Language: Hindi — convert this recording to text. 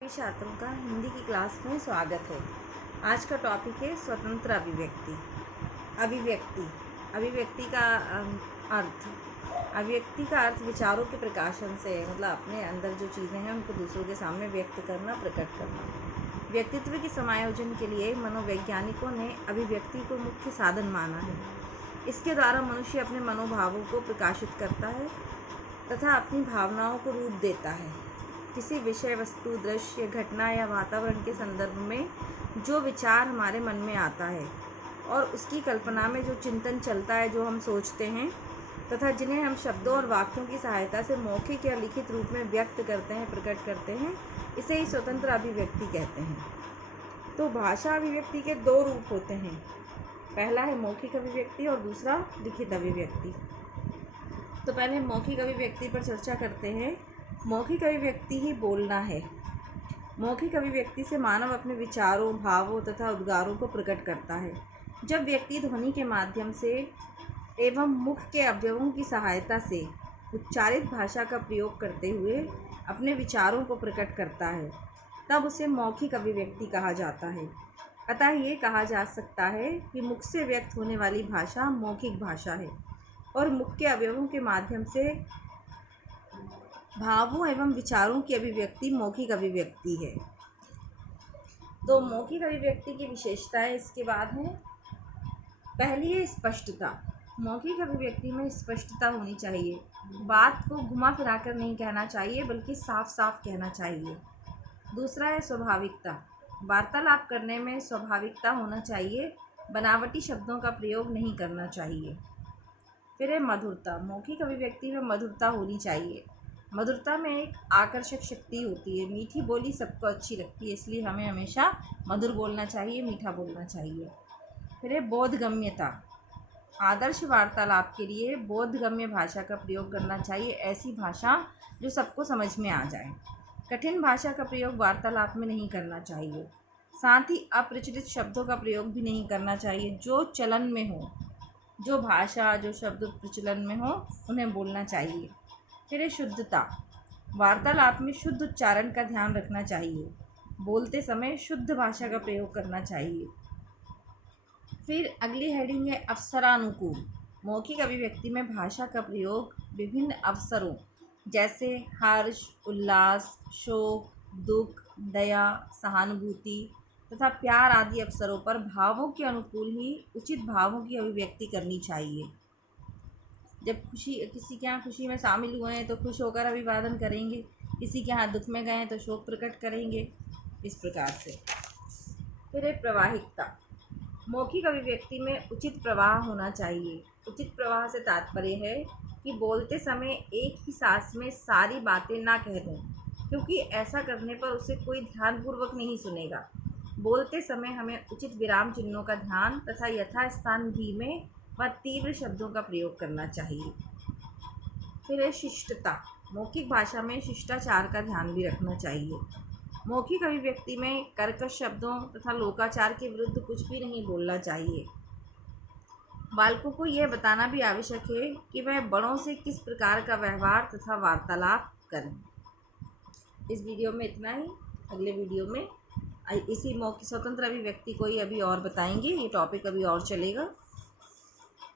सभी छात्रों का हिंदी की क्लास में स्वागत है। आज का टॉपिक है स्वतंत्र अभिव्यक्ति। अभिव्यक्ति अभिव्यक्ति का अर्थ। अभिव्यक्ति का अर्थ विचारों के प्रकाशन से मतलब अपने अंदर जो चीज़ें हैं उनको दूसरों के सामने व्यक्त करना, प्रकट करना। व्यक्तित्व के समायोजन के लिए मनोवैज्ञानिकों ने अभिव्यक्ति को मुख्य साधन माना है। इसके द्वारा मनुष्य अपने मनोभावों को प्रकाशित करता है तथा अपनी भावनाओं को रूप देता है। किसी विषय वस्तु, दृश्य, घटना या वातावरण के संदर्भ में जो विचार हमारे मन में आता है और उसकी कल्पना में जो चिंतन चलता है, जो हम सोचते हैं तथा जिन्हें हम शब्दों और वाक्यों की सहायता से मौखिक या लिखित रूप में व्यक्त करते हैं, प्रकट करते हैं, इसे ही स्वतंत्र अभिव्यक्ति कहते हैं। तो भाषा अभिव्यक्ति के दो रूप होते हैं। पहला है मौखिक अभिव्यक्ति और दूसरा लिखित अभिव्यक्ति। तो पहले मौखिक अभिव्यक्ति पर चर्चा करते हैं। मौखिक अभिव्यक्ति ही बोलना है। मौखिक अभिव्यक्ति से मानव अपने विचारों, भावों तथा उद्गारों को प्रकट करता है। जब व्यक्ति ध्वनि के माध्यम से एवं मुख के अवयवों की सहायता से उच्चारित भाषा का प्रयोग करते हुए अपने विचारों को प्रकट करता है, तब उसे मौखिक अभिव्यक्ति कहा जाता है। अतः ये कहा जा सकता है कि मुख से व्यक्त होने वाली भाषा मौखिक भाषा है और मुख के अवयवों के माध्यम से भावों एवं विचारों की अभिव्यक्ति मौखिक अभिव्यक्ति है। तो मौखिक अभिव्यक्ति की विशेषताएं इसके बाद हैं। पहली है स्पष्टता। मौखिक अभिव्यक्ति में स्पष्टता होनी चाहिए। बात को घुमा फिरा कर नहीं कहना चाहिए, बल्कि साफ साफ कहना चाहिए। दूसरा है स्वाभाविकता। वार्तालाप करने में स्वाभाविकता होना चाहिए, बनावटी शब्दों का प्रयोग नहीं करना चाहिए। फिर है मधुरता। मौखिक अभिव्यक्ति में मधुरता होनी चाहिए। मधुरता में एक आकर्षक शक्ति होती है। मीठी बोली सबको अच्छी लगती है, इसलिए हमें हमेशा मधुर बोलना चाहिए, मीठा बोलना चाहिए। फिर है बोधगम्यता। आदर्श वार्तालाप के लिए बोधगम्य भाषा का प्रयोग करना चाहिए, ऐसी भाषा जो सबको समझ में आ जाए। कठिन भाषा का प्रयोग वार्तालाप में नहीं करना चाहिए। साथ ही अप्रचलित शब्दों का प्रयोग भी नहीं करना चाहिए। जो चलन में हो, जो भाषा, जो शब्द प्रचलन में हो, उन्हें बोलना चाहिए। फिर है शुद्धता। वार्तालाप में शुद्ध उच्चारण का ध्यान रखना चाहिए। बोलते समय शुद्ध भाषा का प्रयोग करना चाहिए। फिर अगली हेडिंग है अवसरानुकूल। मौखिक अभिव्यक्ति में भाषा का प्रयोग विभिन्न अवसरों जैसे हर्ष, उल्लास, शोक, दुख, दया, सहानुभूति तथा प्यार आदि अवसरों पर भावों के अनुकूल ही उचित भावों की अभिव्यक्ति करनी चाहिए। जब किसी के यहाँ खुशी में शामिल हुए हैं तो खुश होकर अभिवादन करेंगे, किसी के यहाँ दुख में गए हैं तो शोक प्रकट करेंगे, इस प्रकार से। फिर है प्रवाहिकता। मौखिक अभिव्यक्ति में उचित प्रवाह होना चाहिए। उचित प्रवाह से तात्पर्य है कि बोलते समय एक ही सांस में सारी बातें ना कह दें, क्योंकि ऐसा करने पर उसे कोई ध्यानपूर्वक नहीं सुनेगा। बोलते समय हमें उचित विराम चिन्हों का ध्यान तथा यथास्थान धीमे व तीव्र शब्दों का प्रयोग करना चाहिए। फिर है शिष्टता। मौखिक भाषा में शिष्टाचार का भी भी रखना चाहिए। मौखिक अभिव्यक्ति में कर्कश शब्दों तथा लोकाचार के विरुद्ध कुछ भी नहीं बोलना चाहिए। बालकों को यह बताना भी आवश्यक है कि वह बड़ों से किस प्रकार का व्यवहार तथा वार्तालाप करें। इस वीडियो में इतना ही। अगले वीडियो में इसी मौखिक स्वतंत्र अभिव्यक्ति को ही अभी और बताएंगे। ये टॉपिक अभी और चलेगा।